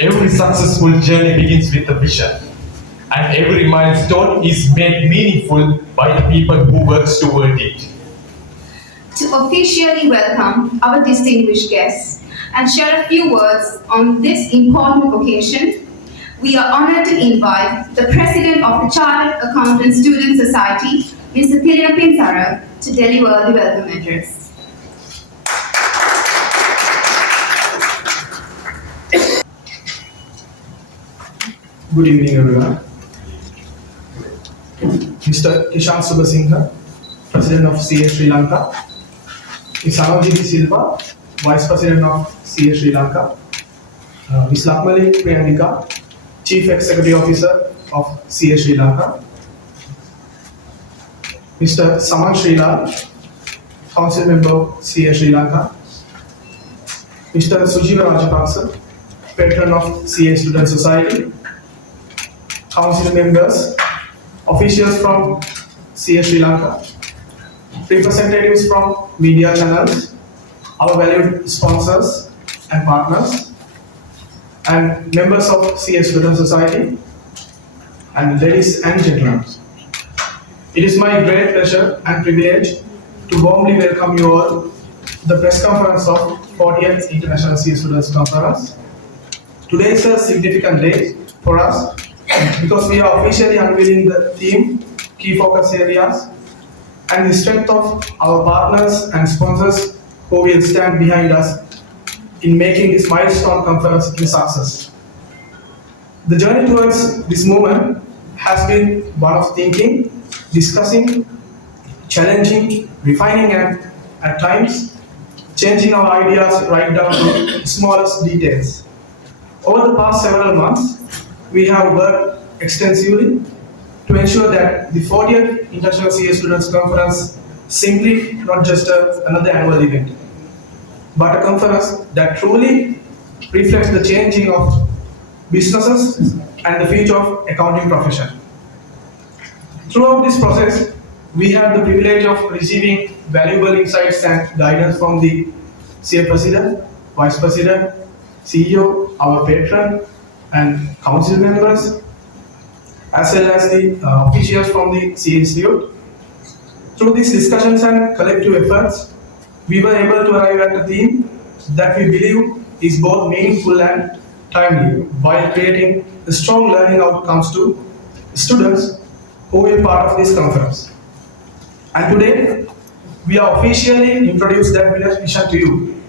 Every successful journey begins with a vision, and every milestone is made meaningful by the people who work toward it. To officially welcome our distinguished guests and share a few words on this important occasion, we are honored to invite the President of the Chartered Accountant Student Society, Mr. Tilya Pinsara, to deliver the welcome address. Good evening, everyone. Mr. Kishan Subasinghe, President of CA Sri Lanka. Ms. Anojiti Silva, Vice President of CA Sri Lanka. Ms. Lakmali Priyandika, Chief Executive Officer of CA Sri Lanka. Mr. Saman Srilal, Council Member of CA Sri Lanka. Mr. Sujiva Rajapaksa, Patron of CA Student Society. Council members, officials from CA Sri Lanka, representatives from media channels, our valued sponsors and partners, and members of CA Student Society, and ladies and gentlemen. It is my great pleasure and privilege to warmly welcome you all to the press conference of 40th International CA Students Conference. Today is a significant day for us because we are officially unveiling the theme, key focus areas, and the strength of our partners and sponsors who will stand behind us in making this milestone conference a success. The journey towards this moment has been one of thinking, discussing, challenging, refining, and at times changing our ideas right down to the smallest details. Over the past several months, we have worked extensively to ensure that the 40th International CA Students Conference simply not just another annual event, but a conference that truly reflects the changing of businesses and the future of accounting profession. Throughout this process, we have the privilege of receiving valuable insights and guidance from the CA President, Vice President, CEO, our patron, and council members, as well as the officials from the CA Institute. Through these discussions and collective efforts, we were able to arrive at a theme that we believe is both meaningful and timely, while creating a strong learning outcomes to students who will be part of this conference. And today, we are officially introduced that vision to you.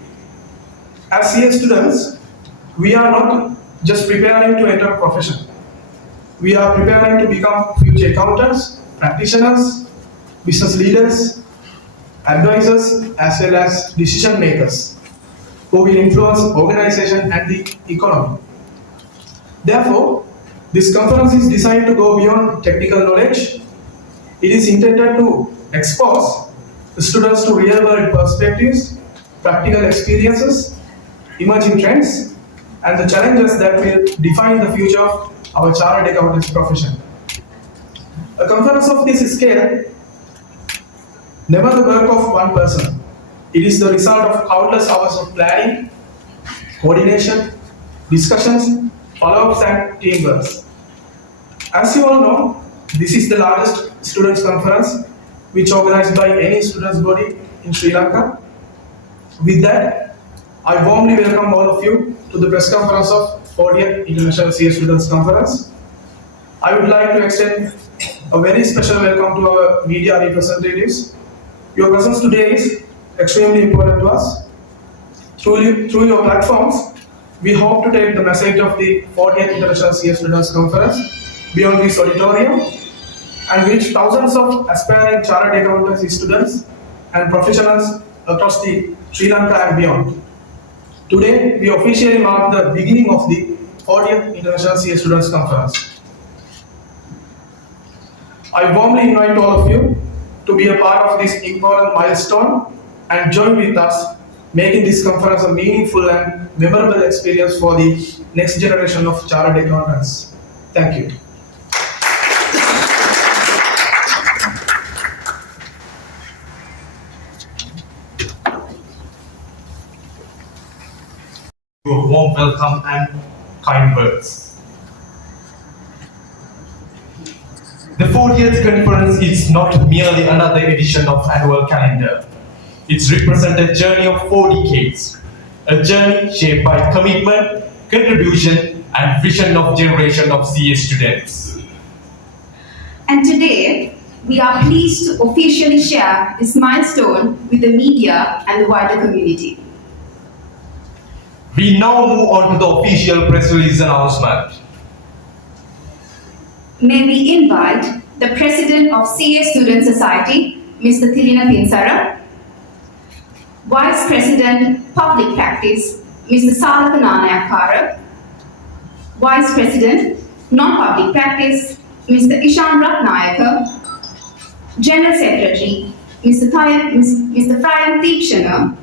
As CA students, we are not just preparing to enter a profession. We are preparing to become future accountants, practitioners, business leaders, advisors, as well as decision makers who will influence organization and the economy. Therefore, this conference is designed to go beyond technical knowledge. It is intended to expose the students to real-world perspectives, practical experiences, emerging trends, and the challenges that will define the future of our chartered accountants profession. A conference of this scale, never the work of one person. It is the result of countless hours of planning, coordination, discussions, follow-ups, and teamwork. As you all know, this is the largest students' conference which organized by any students' body in Sri Lanka. With that, I warmly welcome all of you to the press conference of 40th International CA Students Conference. I would like to extend a very special welcome to our media representatives. Your presence today is extremely important to us. Through your platforms, we hope to take the message of the 40th International CA Students Conference beyond this auditorium and reach thousands of aspiring chartered accountancy students and professionals across the Sri Lanka and beyond. Today, we officially mark the beginning of the 40th International CA Students Conference. I warmly invite all of you to be a part of this important milestone and join with us, making this conference a meaningful and memorable experience for the next generation of chartered accountants. Thank you. A warm welcome and kind words. The 40th conference is not merely another edition of annual calendar. It represents a journey of 4 decades, a journey shaped by commitment, contribution, and vision of generation of CA students. And today, we are pleased to officially share this milestone with the media and the wider community. We now move on to the official press release announcement. May we invite the President of CA Student Society, Mr. Thilina Pinsara, Vice President, Public Practice, Mr. Salaka Nanayakara, Vice President, Non-Public Practice, Mr. Ishan Ratnayaka, General Secretary, Mr. Frayan Teekshana,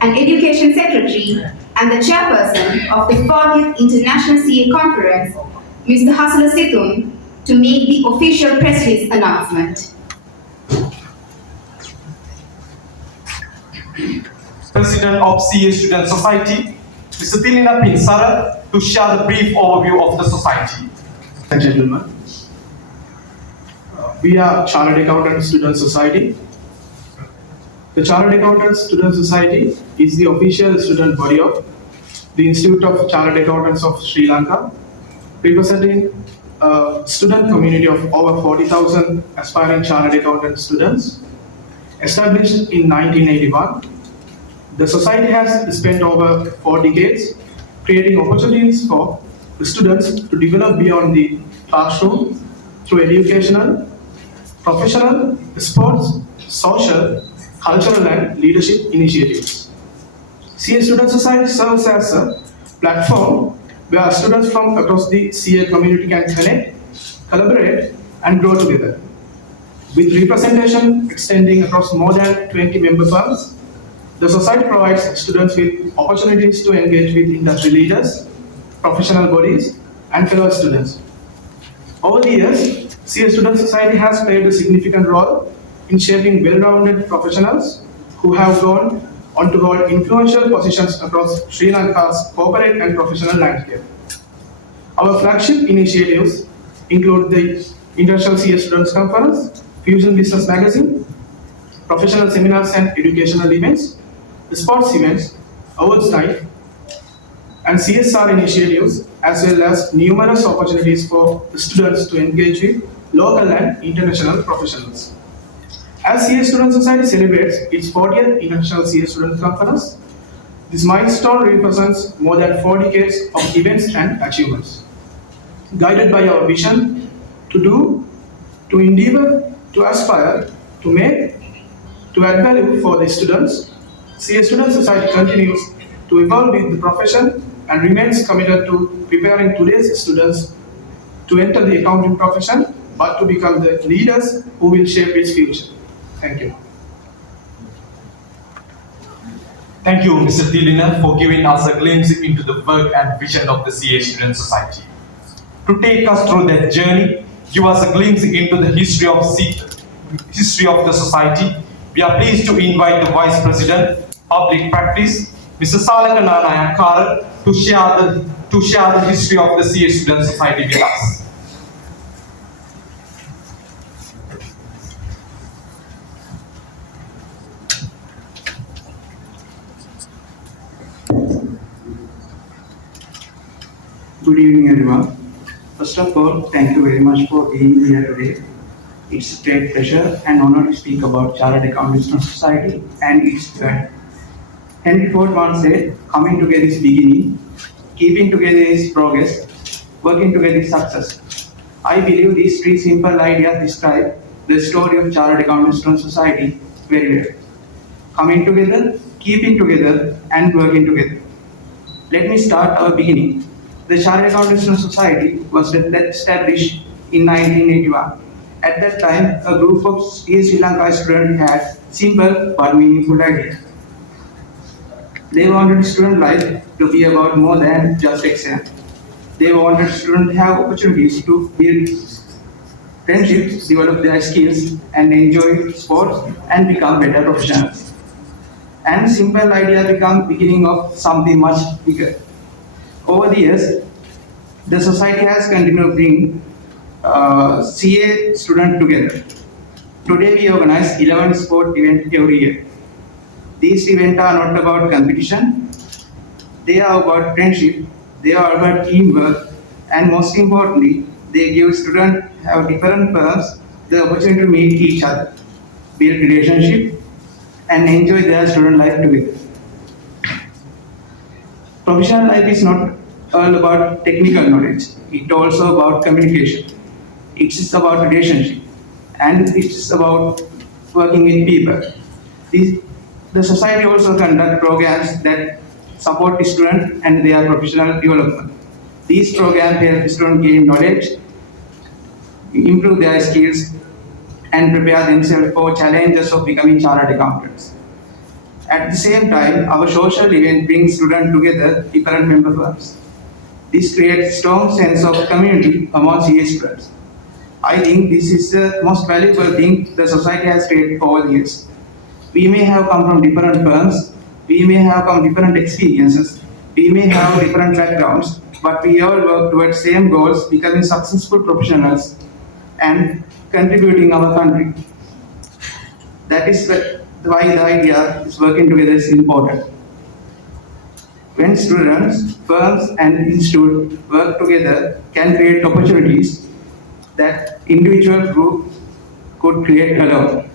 and Education Secretary and the Chairperson of the 40th International CA Conference, Mr. Hasala Situn, to make the official press release announcement. President of CA Student Society, Mr. Thilina Pinsara, to share the brief overview of the society. Ladies and gentlemen, we are Chartered Accountants Student Society. The Chartered Accountants Student Society is the official student body of the Institute of Chartered Accountants of Sri Lanka, representing a student community of over 40,000 aspiring Chartered Accountant students. Established in 1981, the society has spent over 4 decades creating opportunities for the students to develop beyond the classroom through educational, professional, sports, social, cultural and leadership initiatives. CA Student Society serves as a platform where students from across the CA community can connect, collaborate and grow together. With representation extending across more than 20 member firms, the society provides students with opportunities to engage with industry leaders, professional bodies, and fellow students. Over the years, CA Student Society has played a significant role in shaping well-rounded professionals who have gone on to hold influential positions across Sri Lanka's corporate and professional landscape. Our flagship initiatives include the International CA Students Conference, Fusion Business Magazine, professional seminars and educational events, sports events, awards night, and CSR initiatives, as well as numerous opportunities for the students to engage with local and international professionals. As CA Student Society celebrates its 40th International CA Student Conference, this milestone represents more than 4 decades of events and achievements. Guided by our vision to do, to endeavor, to aspire, to make, to add value for the students, CA Student Society continues to evolve with the profession and remains committed to preparing today's students to enter the accounting profession, but to become the leaders who will shape its future. Thank you. Thank you, Mr. Thilina, for giving us a glimpse into the work and vision of the CA Student Society. To take us through that journey, give us a glimpse into the history of the society, we are pleased to invite the Vice President, Public Practice, Mr. Salaka Nanayakara, to share the history of the CA Student Society with us. Good evening, everyone. First of all, thank you very much for being here today. It's a great pleasure and honor to speak about Chartered Accountants Society and its journey. Henry Ford once said, "Coming together is beginning, keeping together is progress, working together is success." I believe these 3 simple ideas describe the story of Chartered Accountants Society very well. Coming together, keeping together, and working together. Let me start our beginning. The Chartered Accountants Society was established in 1981. At that time, a group of Sri Lanka students had simple but meaningful ideas. They wanted student life to be about more than just exam. They wanted students to have opportunities to build friendships, develop their skills, and enjoy sports and become better professionals. And simple idea become beginning of something much bigger. Over the years, the society has continued to bring CA students together. Today we organize 11 sport events every year. These events are not about competition, they are about friendship, they are about teamwork, and most importantly, they give students have different firms the opportunity to meet each other, build relationship, and enjoy their student life together. Professional life is not all about technical knowledge, it's also about communication. It's about relationship, and it's about working with people. The society also conduct programs that support students and their professional development. These programs help students gain knowledge, improve their skills, and prepare themselves for challenges of becoming chartered accountants. At the same time, our social event brings students together, different member firms. This creates strong sense of community among CA students. I think this is the most valuable thing the society has created over the years. We may have come from different firms, we may have come different experiences, we may have different backgrounds, but we all work towards same goals, becoming successful professionals and contributing our country. That is why the idea is working together is important. When students, firms, and institutes work together, can create opportunities that individual group could create alone.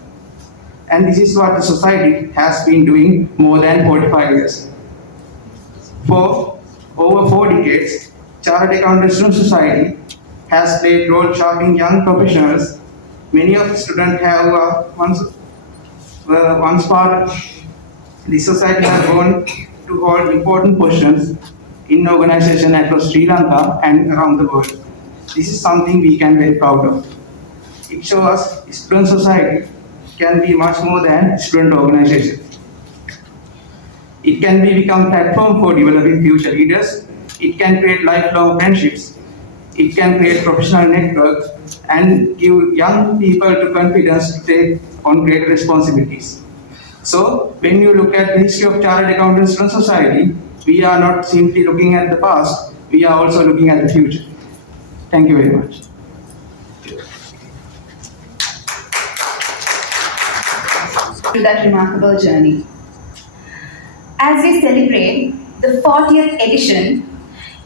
And this is what the society has been doing more than 45 years. For over 4 decades, Chartered Accountants Student Society has played role shaping young professionals. Many of the students have once part the society has gone to hold important positions in organizations across Sri Lanka and around the world. This is something we can be very proud of. It shows us student society can be much more than student organization. It can become a platform for developing future leaders. It can create lifelong friendships. It can create professional networks and give young people the confidence to take on great responsibilities. So, when you look at the history of Chartered Accountants Student Society, we are not simply looking at the past, we are also looking at the future. Thank you very much. To that remarkable journey. As we celebrate the 40th edition,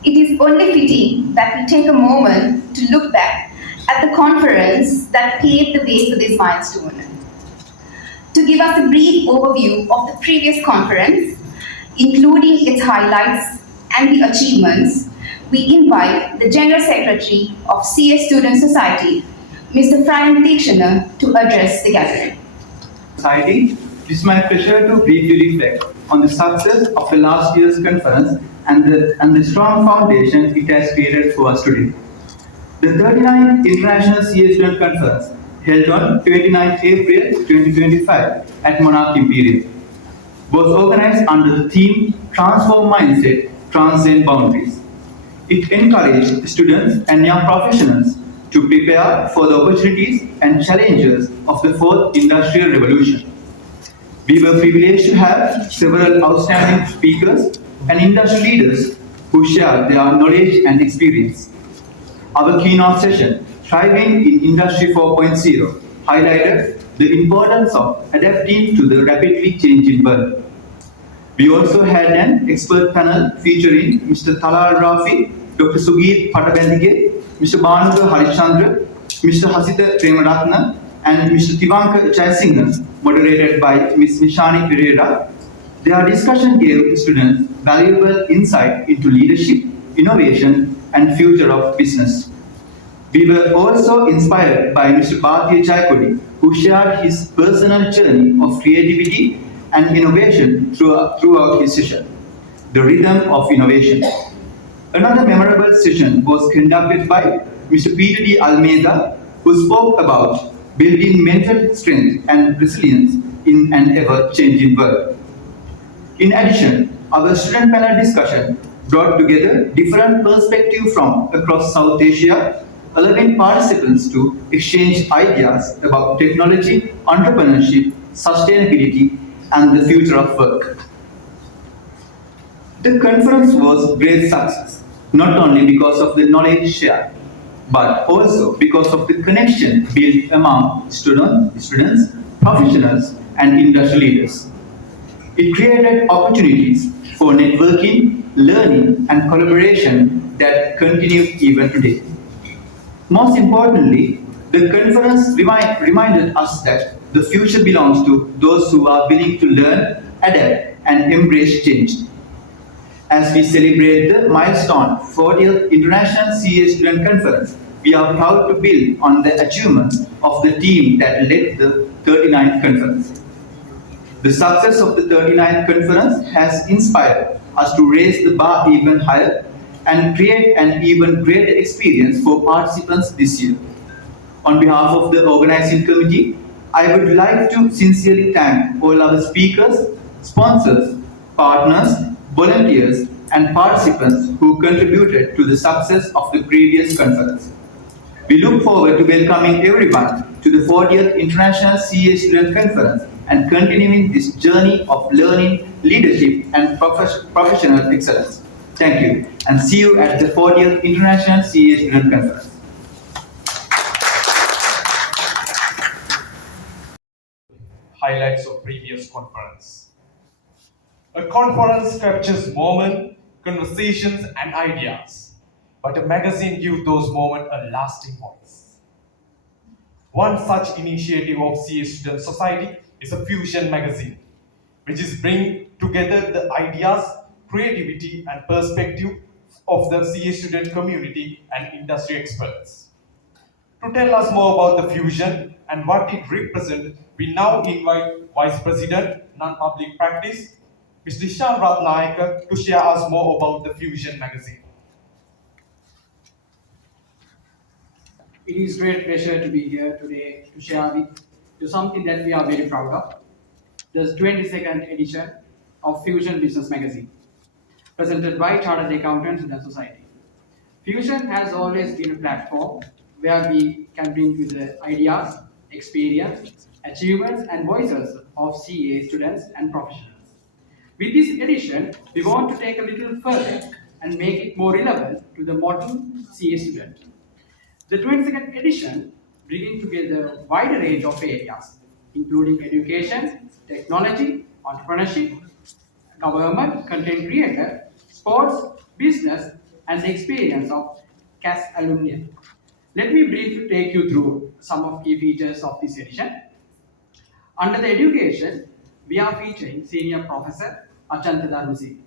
it is only fitting that we take a moment to look back at the conference that paved the way for this milestone. To give us a brief overview of the previous conference, including its highlights and the achievements, we invite the General Secretary of CA Student Society, Mr. Frank Dikshana, to address the gathering. Society, it is my pleasure to briefly reflect on the success of the last year's conference and the strong foundation it has created for us today. The 39th International CA Student Conference, held on 29 April 2025 at MONARCH Imperial, was organized under the theme Transform Mindset, Transcend Boundaries. It encouraged students and young professionals to prepare for the opportunities and challenges of the fourth industrial revolution. We were privileged to have several outstanding speakers and industry leaders who shared their knowledge and experience. Our keynote session, Thriving in Industry 4.0, highlighted the importance of adapting to the rapidly changing world. We also had an expert panel featuring Mr. Talal Rafi, Dr. Sugir Patabandige, Mr. Banuga Harishchandra, Mr. Hasita Premaratna, and Mr. Tivanka Jayasinghan, moderated by Ms. Nishani Pereira. Their discussion gave students valuable insight into leadership, innovation, and future of business. We were also inspired by Mr. Bhartiya Jaikodi, who shared his personal journey of creativity and innovation throughout his session, the rhythm of innovation. Another memorable session was conducted by Mr. Peter D. Almeida, who spoke about building mental strength and resilience in an ever-changing world. In addition, our student panel discussion brought together different perspectives from across South Asia, allowing participants to exchange ideas about technology, entrepreneurship, sustainability, and the future of work. The conference was great success, not only because of the knowledge shared, but also because of the connection built among students, professionals, and industry leaders. It created opportunities for networking, learning, and collaboration that continue even today. Most importantly, the conference reminded us that the future belongs to those who are willing to learn, adapt, and embrace change. As we celebrate the milestone 40th International CA Student Conference, we are proud to build on the achievements of the team that led the 39th conference. The success of the 39th conference has inspired us to raise the bar even higher and create an even greater experience for participants this year. On behalf of the organizing committee, I would like to sincerely thank all our speakers, sponsors, partners, volunteers, and participants who contributed to the success of the previous conference. We look forward to welcoming everyone to the 40th International CA Student Conference and continuing this journey of learning, leadership, and professional excellence. Thank you, and see you at the 40th International CA Student Conference. Highlights of previous conference. A conference captures moment, conversations, and ideas, but a magazine gives those moments a lasting voice. One such initiative of CA Student Society is a Fusion magazine, which is bring together the ideas, creativity, and perspective of the CA student community and industry experts. To tell us more about the Fusion and what it represents, we now invite Vice President, Non-Public Practice, Mr. Ishan Ratnayaka, to share us more about the Fusion magazine. It is great pleasure to be here today to share with you something that we are very proud of. The 22nd edition of Fusion Business Magazine, presented by Chartered Accountants and Society. Fusion has always been a platform where we can bring to the ideas, experience, achievements, and voices of CA students and professionals. With this edition, we want to take a little further and make it more relevant to the modern CA student. The 22nd edition bringing together a wider range of areas, including education, technology, entrepreneurship, government, content creator, sports, business, and the experience of CAS alumni. Let me briefly take you through some of key features of this edition. Under the education, we are featuring Senior Professor Achanta Dharmasi.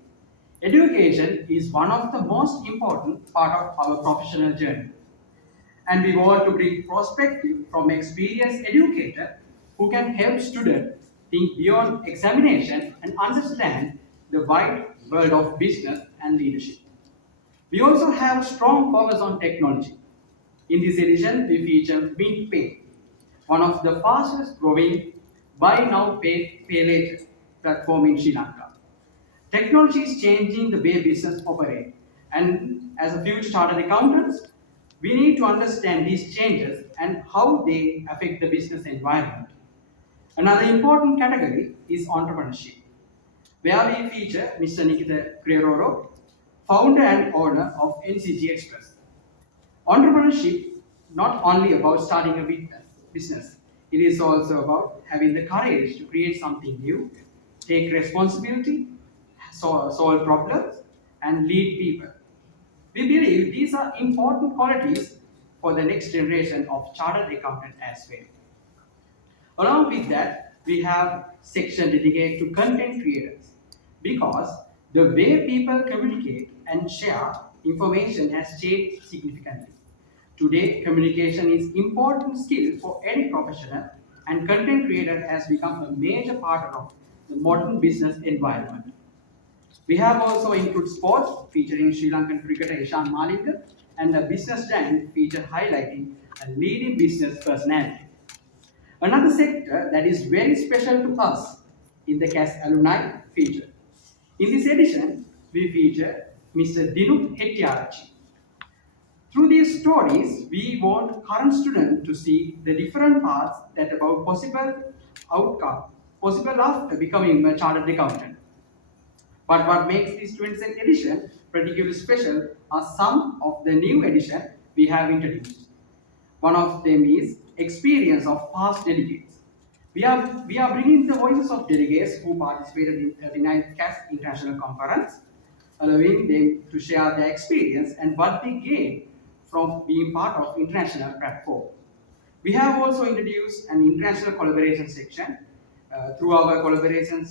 Education is one of the most important part of our professional journey, and we want to bring perspective from experienced educator who can help students think beyond examination and understand the wide world of business and leadership. We also have strong focus on technology. In this edition, we feature MintPay, one of the fastest growing buy now pay later platform in Sri Lanka. Technology is changing the way business operate, and as a future chartered accountants, we need to understand these changes and how they affect the business environment. Another important category is entrepreneurship, where we feature Mr. Nikita Guerrero, founder and owner of NCG Express. Entrepreneurship not only about starting a business, it is also about having the courage to create something new, take responsibility, solve problems, and lead people. We believe these are important qualities for the next generation of chartered accountant as well. Along with that, we have section dedicated to content creators because the way people communicate and share information has changed significantly. Today, communication is important skill for any professional, and content creator has become a major part of the modern business environment. We have also included sports featuring Sri Lankan cricketer Ishan Malinga and a business giant feature highlighting a leading business personality. Another sector that is very special to us in the CAS alumni feature. In this edition, we feature Mr. Dinu Hettiarachchi. Through these stories, we want current students to see the different paths that about possible outcome, possible after becoming a chartered accountant. But what makes this 22nd edition particularly special are some of the new additions we have introduced. One of them is experience of past delegates. We are bringing the voices of delegates who participated in the 39th CAS International Conference, allowing them to share their experience and what they gained from being part of international platform. We have also introduced an international collaboration section through our collaboration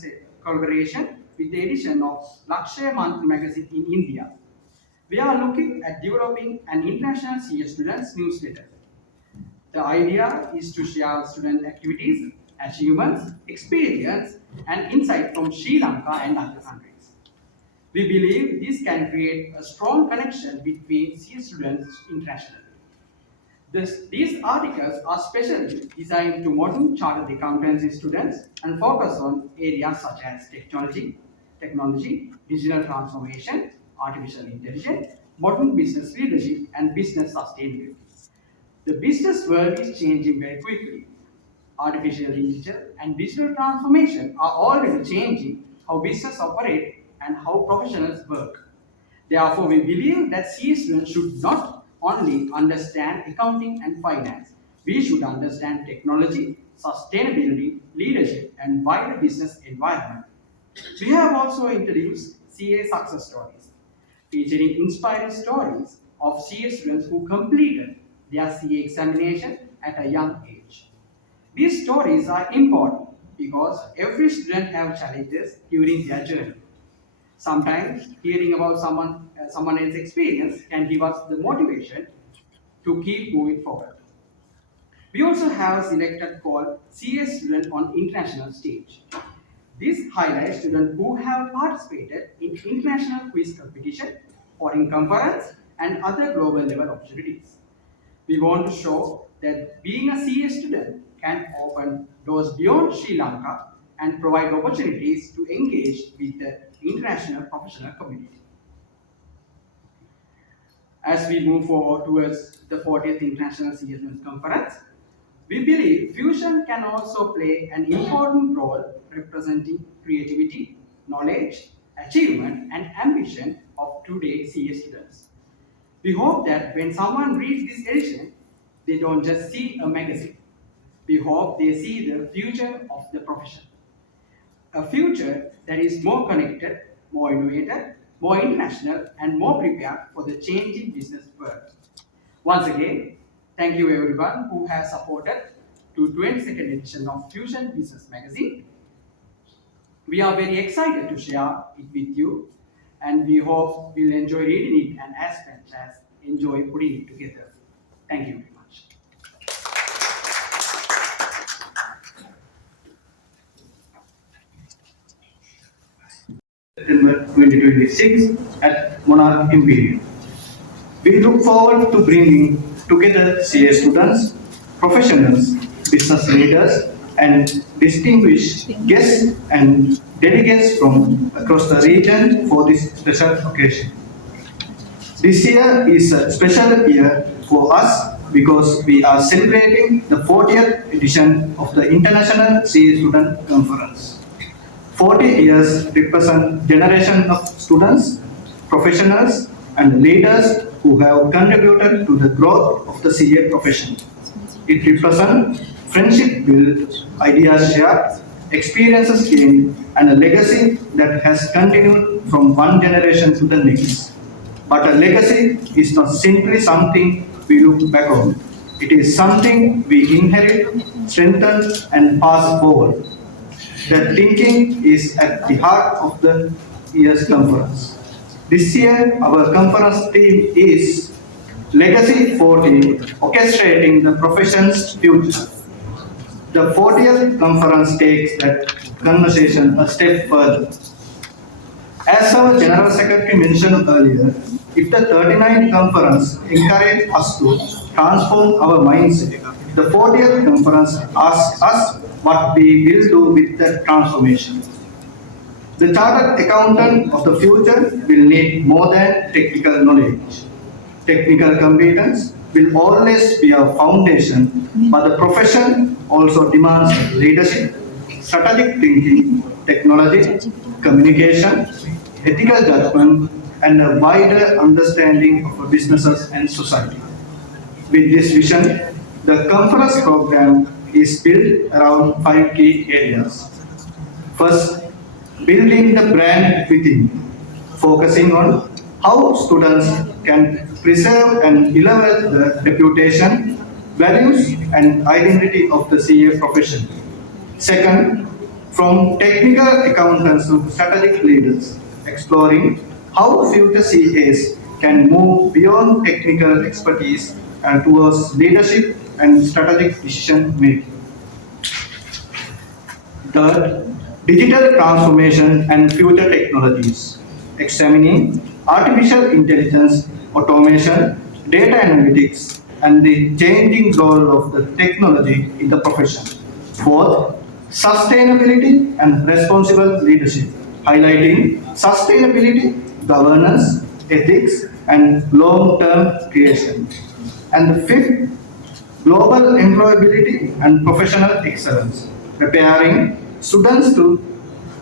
with the edition of Lakshya Monthly magazine in India. We are looking at developing an international CS students newsletter. The idea is to share student activities, achievements, experience, and insight from Sri Lanka and other countries. We believe this can create a strong connection between CS students internationally. These articles are specially designed to modern chartered accountancy students and focus on areas such as technology, digital transformation, artificial intelligence, modern business leadership, and business sustainability. The business world is changing very quickly. Artificial intelligence and digital transformation are already changing how business operate and how professionals work. Therefore, we believe that CA students should not only understand accounting and finance, we should understand technology, sustainability, leadership, and wider business environment. We have also introduced CA success stories, featuring inspiring stories of CA students who completed their CA examination at a young age. These stories are important because every student has challenges during their journey. Sometimes hearing about someone else's experience can give us the motivation to keep moving forward. We also have a selected called CS student on international stage. This highlights students who have participated in international quiz competition, foreign conference, and other global level opportunities. We want to show that being a CS student can open doors beyond Sri Lanka and provide opportunities to engage with the international professional community. As we move forward towards the 40th International CS Conference, we believe fusion can also play an important role representing creativity, knowledge, achievement, and ambition of today's CS students. We hope that when someone reads this edition, they don't just see a magazine. We hope they see the future of the profession. A future that is more connected, more innovative, more international, and more prepared for the changing business world. Once again, thank you everyone who has supported to 22nd edition of Fusion Business Magazine. We are very excited to share it with you, and we hope you'll enjoy reading it and as much as enjoy putting it together. Thank you very much. September 2026 at MONARCH Imperial. We look forward to bringing together CA students, professionals, business leaders, and distinguished guests and delegates from across the region for this special occasion. This year is a special year for us because we are celebrating the 40th edition of the International CA Student Conference. 40 years represent generation of students, professionals, and leaders who have contributed to the growth of the CA profession. It represents friendship built, ideas shared, experiences gained, and a legacy that has continued from one generation to the next. But a legacy is not simply something we look back on. It is something we inherit, strengthen, and pass forward. That thinking is at the heart of the year's conference. This year, our conference theme is Legacy 40, Orchestrating the Profession's Future. The 40th conference takes that conversation a step further. As our General Secretary mentioned earlier, if the 39th conference encouraged us to transform our mindset, the 40th conference asks us what we will do with that transformation. The chartered accountant of the future will need more than technical knowledge. Technical competence will always be a foundation, but the profession also demands leadership, strategic thinking, technology, communication, ethical judgment, and a wider understanding of businesses and society. With this vision, the conference program is built around 5 key areas. First, building the brand within, focusing on how students can preserve and elevate the reputation, values, and identity of the CA profession. Second, from technical accountants to strategic leaders, exploring how future CAs can move beyond technical expertise and towards leadership and strategic decision making. Third, digital transformation and future technologies, examining artificial intelligence, automation, data analytics, and the changing role of the technology in the profession. Fourth, sustainability and responsible leadership, highlighting sustainability, governance, ethics, and long-term creation. And the fifth, global employability and professional excellence, preparing students to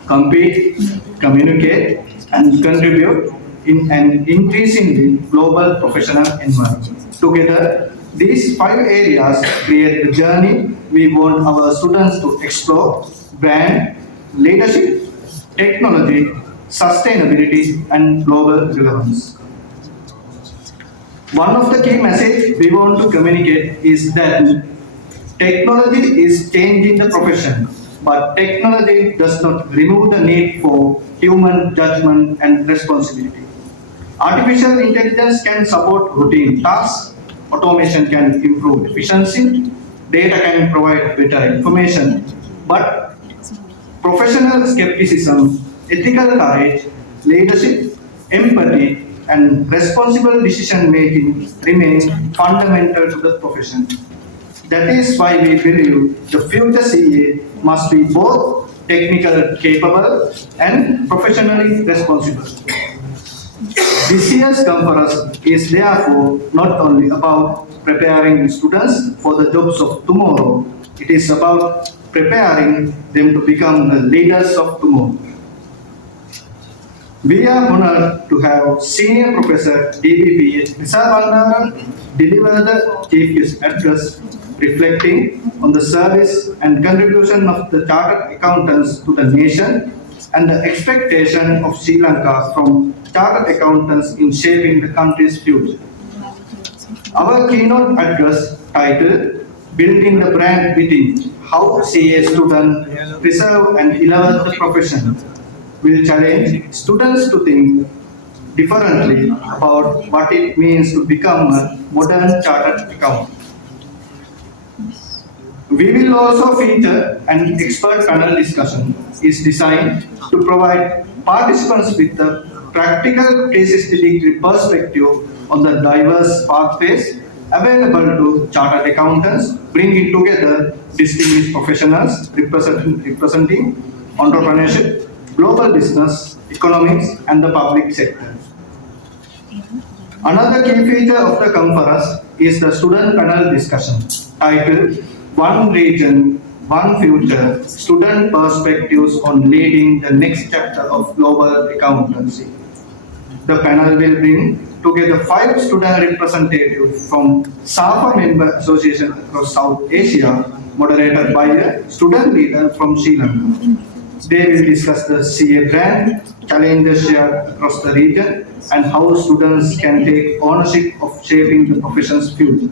compete, communicate, and contribute in an increasingly global professional environment. Together, these 5 areas create the journey we want our students to explore: brand, leadership, technology, sustainability, and global relevance. One of the key messages we want to communicate is that technology is changing the profession, but technology does not remove the need for human judgment and responsibility. Artificial intelligence can support routine tasks, automation can improve efficiency, data can provide better information, but professional skepticism, ethical courage, leadership, empathy, and responsible decision making remain fundamental to the profession. That is why we believe the future CA must be both technical capable and professionally responsible. This year's conference is therefore not only about preparing students for the jobs of tomorrow, it is about preparing them to become the leaders of tomorrow. We are honored to have Senior Professor DBPH Nisarbandaran deliver the Chief Guest address reflecting on the service and contribution of the chartered accountants to the nation and the expectation of Sri Lanka from chartered accountants in shaping the country's future. Our keynote address titled Building the Brand Within, How CA Students Preserve and Elevate the Profession will challenge students to think differently about what it means to become a modern chartered accountant. We will also feature an expert panel discussion is designed to provide participants with a practical 360-degree perspective on the diverse pathways available to chartered accountants, bringing together distinguished professionals representing entrepreneurship, global business, economics, and the public sector. Another key feature of the conference is the student panel discussion titled One Region, One Future, Student Perspectives on Leading the Next Chapter of Global Accountancy. The panel will bring together 5 student representatives from SAFA member association across South Asia, moderated by a student leader from Sri Lanka. They will discuss the CA brand, challenges shared across the region, and how students can take ownership of shaping the profession's future.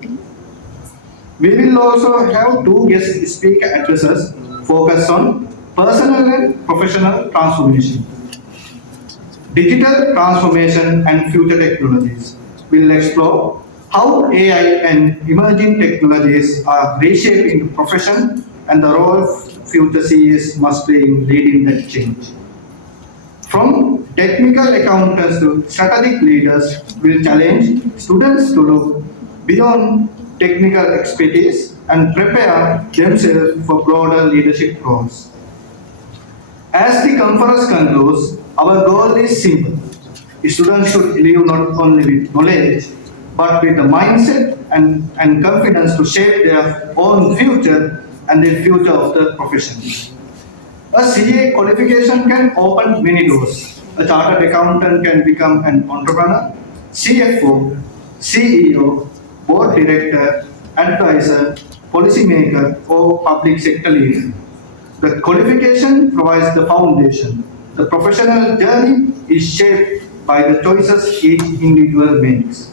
We will also have 2 guest speaker addresses focused on personal and professional transformation. Digital transformation and future technologies. We'll explore how AI and emerging technologies are reshaping the profession and the role future CEs must play in leading that change. From technical accountants to strategic leaders, will challenge students to look beyond technical expertise and prepare themselves for broader leadership roles. As the conference concludes, our goal is simple. Students should leave not only with knowledge, but with a mindset and confidence to shape their own future and the future of the profession. A CA qualification can open many doors, a chartered accountant can become an entrepreneur, CFO, CEO, board director, advisor, policymaker, or public sector leader. The qualification provides the foundation. The professional journey is shaped by the choices each individual makes.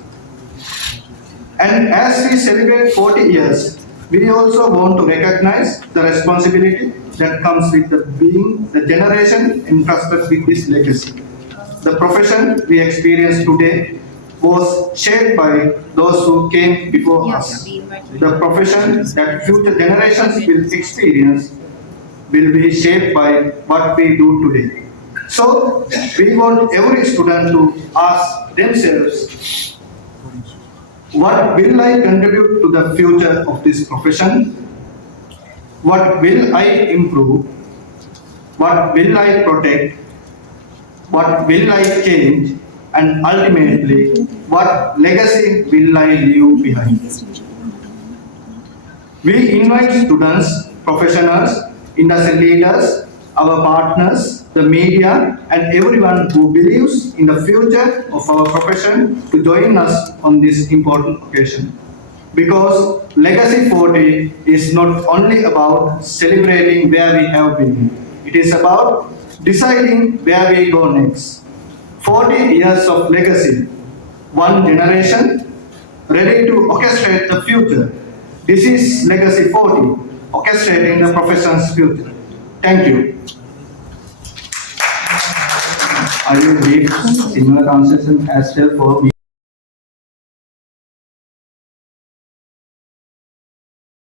And as we celebrate 40 years, we also want to recognize the responsibility that comes with being the generation entrusted with this legacy. The profession we experience today was shaped by those who came before us. The profession that future generations will experience will be shaped by what we do today. So, we want every student to ask themselves, what will I contribute to the future of this profession? What will I improve? What will I protect? What will I change? And ultimately, what legacy will I leave behind? We invite students, professionals, industry leaders, our partners, the media, and everyone who believes in the future of our profession to join us on this important occasion. Because Legacy 40 is not only about celebrating where we have been, it is about deciding where we go next. 40 years of legacy, one generation ready to orchestrate the future. This is Legacy 40, orchestrating the profession's future. Thank you. I will read similar translation as well for me.